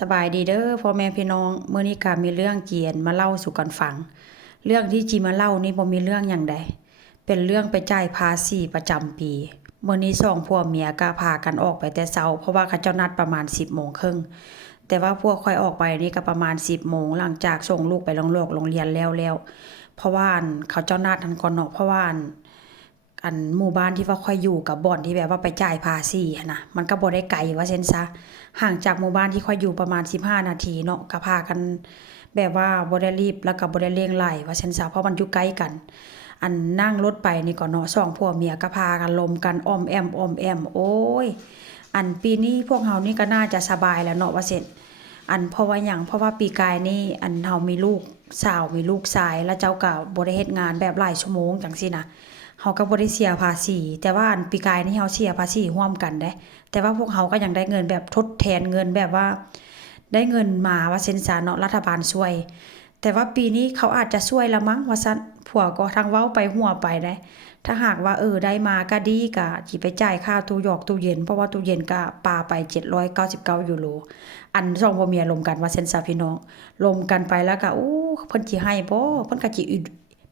สบายดีเด้อพ่อแม่พี่น้องมื้อนี้ก็มีเรื่องเกียนมาเล่าสู่กันฟังเรื่องที่จีมาเล่านี่บ่มีเรื่องหยังใดเป็นเรื่องไปจ่ายภาษีประจำปีมื้อนี้2ผัวเมียก็พากันออกไปแต่เช้าเพราะว่าเขาเจ้านัดประมาณ 10:30 นแต่ว่าพวกค่อยออกไปนี่ก็ประมาณ 10 โมงหลังจากส่งลูกไปโรงเรียนแล้วเพราะว่าเขาเจ้านัดทันก่อนเนาะเพราะว่าอันหมู่บ้านที่ว่าค่อยอยู่กับบ่อนที่แบบว่าไปจ่ายภาษีหั้นน่ะมันก็บ่ได้ไกลว่าซั่นซะห่างจากหมู่บ้านที่ค่อยอยู่ประมาณ15นาทีเนาะก็พากันแบบว่าบ่ได้รีบแล้วก็บ่ได้เร่งไล่ว่าซั่นซะเพราะมันอยู่ไกลกันอันนั่งรถไปนี่ก็เนาะ2ผัวเมียก็พากันลมกันอ้อมแอมโอ๊ยอันปีนี้พวกเฮานี่ก็น่าจะสบายแล้วเนาะว่าซั่นอันเพราะว่าหยังเพราะว่าปีกายนี่อันเฮามีลูกสาวมีลูกชายแล้วเจ้าก็บ่ได้เฮ็ดงานแบบหลายชั่วโมงจังซี่นะ เฮาก็บ่ได้เสียภาษีแต่ว่าอันปีกายนี่เฮาเสียภาษีร่วมกันเด้แต่ว่าพวกเฮาก็ยังได้เงินแบบทดแทนเงินแบบว่าได้เงินมาว่าเซ็นซาเนาะรัฐบาลช่วยแต่ว่าปีนี้เขาอาจจะช่วยละมั้งว่าซั่นผัวก็ทางเว้าไปหัวไปได้ถ้าหากว่าได้มาก็ดีก็สิไปจ่ายค่าตู้หยอกตู้เย็นเพราะว่าตู้เย็นก็ปาไป799ยูโรอัน2ผัวเมียรวมกันว่าเซ็นซาพี่น้องรวมกันไปแล้วก็เพิ่นสิให้บ่เพิ่นก็สิ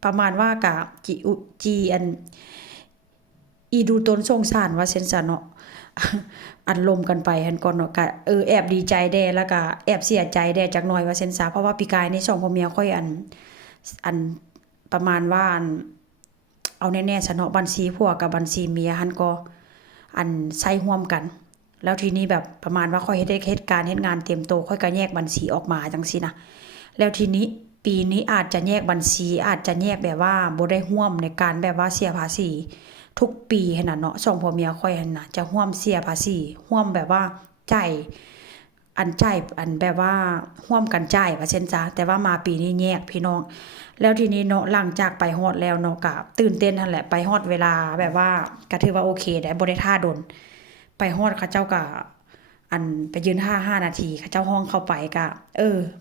ประมาณว่ากะจิอุจีอันอีดูตนสงสารว่าเซ็นซะเนาะอันลมกันไปหันก่อนเนาะก็แอบดีใจแด่แล้วก็แอบเสียใจแด่จักหน่อยว่าเซ็นซะเพราะว่าปีกายนี่2ผัวเมียค่อยอันประมาณว่าอันเอาแน่ๆซะเนาะบัญชีผัวกับบัญชีเมียหันก็อันใช้ร่วมกันแล้วทีนี้แบบประมาณว่าค่อยเฮ็ดเหตุการณ์เฮ็ดงานเต็มโตค่อยก็แยกบัญชีออกมาจังซี่นะแล้วทีนี้ปีนี้อาจจะแยกบัญชีอาจจะแยกแบบว่าบ่ได้ร่วมในการแบบว่าเสียภาษีทุกปีหันน่ะเนาะ2ผัวเมียค่อยหันน่ะจะร่วมเสียภาษีร่วมแบบว่าจ่ายอันแบบว่าร่วมกันจ่ายว่าซั่นจ้ะแต่ว่ามาปีนี้แยกพี่น้องแล้วทีนี้เนาะหลังจากไปฮอดแล้วเนาะก็ตื่นเต้นหั่นแหละไปฮอดเวลาแบบว่าก็ถือว่าโอเคได้บ่ได้ท่าดนไปฮอดเขาเจ้าก็อันไปยืนท่า5นาทีเขาเจ้าห้องเข้าไปก็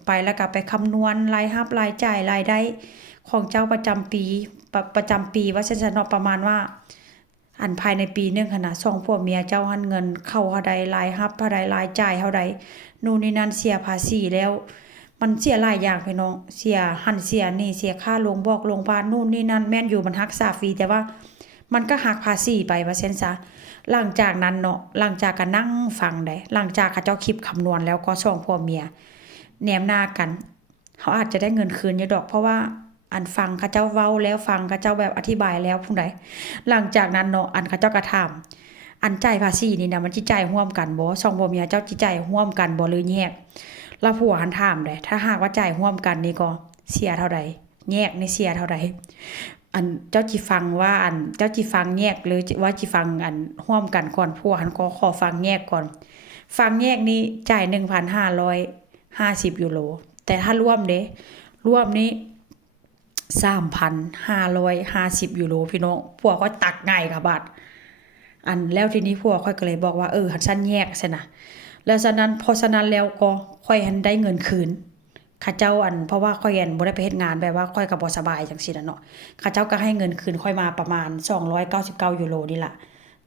ไปแล้วก็ไปคำนวณรายรับรายจ่ายรายได้ของเจ้าประจำปีว่าซั่นๆเนาะประมาณว่าอันภายในปีนึงหั้นน่ะ2ผัวเมียเจ้าหั้นเงินเข้าเท่าใดรายรับเท่าใดรายจ่ายเท่าใดนู่นนี่นั่นเสียภาษีแล้วมันเสียหลายอย่างพี่น้องเสียหั่นเสียนี่เสียค่าโรงพยาบาลนู่นนี่นั่นแม่นอยู่มันรักษาฟรีแต่ว่ามันก็หักภาษีไปว่าซั่นซะหลังจากนั้นเนาะหลังจากก็นั่งฟังได้หลังจากเขาเจ้าคิดคำนวณแล้วก็2ผัวเมียแนมหน้ากันเขาอาจจะได้เงินคืนอยู่ดอกเพราะว่าอันฟังเขาเจ้าเว้าแล้วฟังเขาเจ้าแบบอธิบายแล้วผู้ใดหลังจากนั้นเนาะอันเขาเจ้าก็ถามอันจ่ายภาษีนี่นะมันสิจ่ายร่วมกันบ่2ผัวเมียเจ้าสิจ่ายร่วมกันบ่หรือแยกแล้วผัวหันถามเด้ถ้าหากว่าจ่ายร่วมกันนี่ก็เสียเท่าใดแยกนี่เสียเท่าใดอันเจ้าสิฟังว่าอันเจ้าสิฟังแยกหรือว่าสิฟังอันร่วมกันก่อนผัวหันก็ขอฟังแยกก่อนฟังแยกนี่จ่าย 1,550 ยูโรแต่ถ้ารวมเด้รวมนี้3,550 ยูโรพี่น้องผัวก็ตักง่ายค่ะบาทอันแล้วทีนี้ผัวค่อยก็เลยบอกว่าหันซั่นแยกซั่นน่ะแล้วฉะนั้นเพราะฉะนั้นแล้วก็ค่อยหันได้เงินคืนเขาเจ้าเพราะว่าค่อยบ่ได้ไปเฮ็ดงานแบบว่าค่อยก็บ่สบายจังซี่น่ะเนาะเขาเจ้าก็ให้เงินคืนค่อยมาประมาณ299ยูโรนี่ล่ะ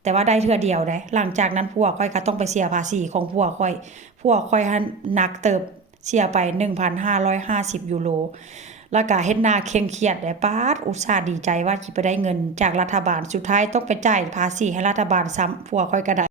แต่ว่าได้เทื่อเดียวได้หลังจากนั้นผัวค่อยก็ต้องไปเสียภาษีของผัวค่อยหันหนักเติบเสียไป 1,550 ยูโรแล้วก็เฮ็ดหน้าเคร่งเครียดได้ป๊าดอุตส่าห์ดีใจว่าสิไปได้เงินจากรัฐบาลสุดท้ายต้องไปจ่ายภาษีให้รัฐบาลซ้ำผัวค่อยก็ได้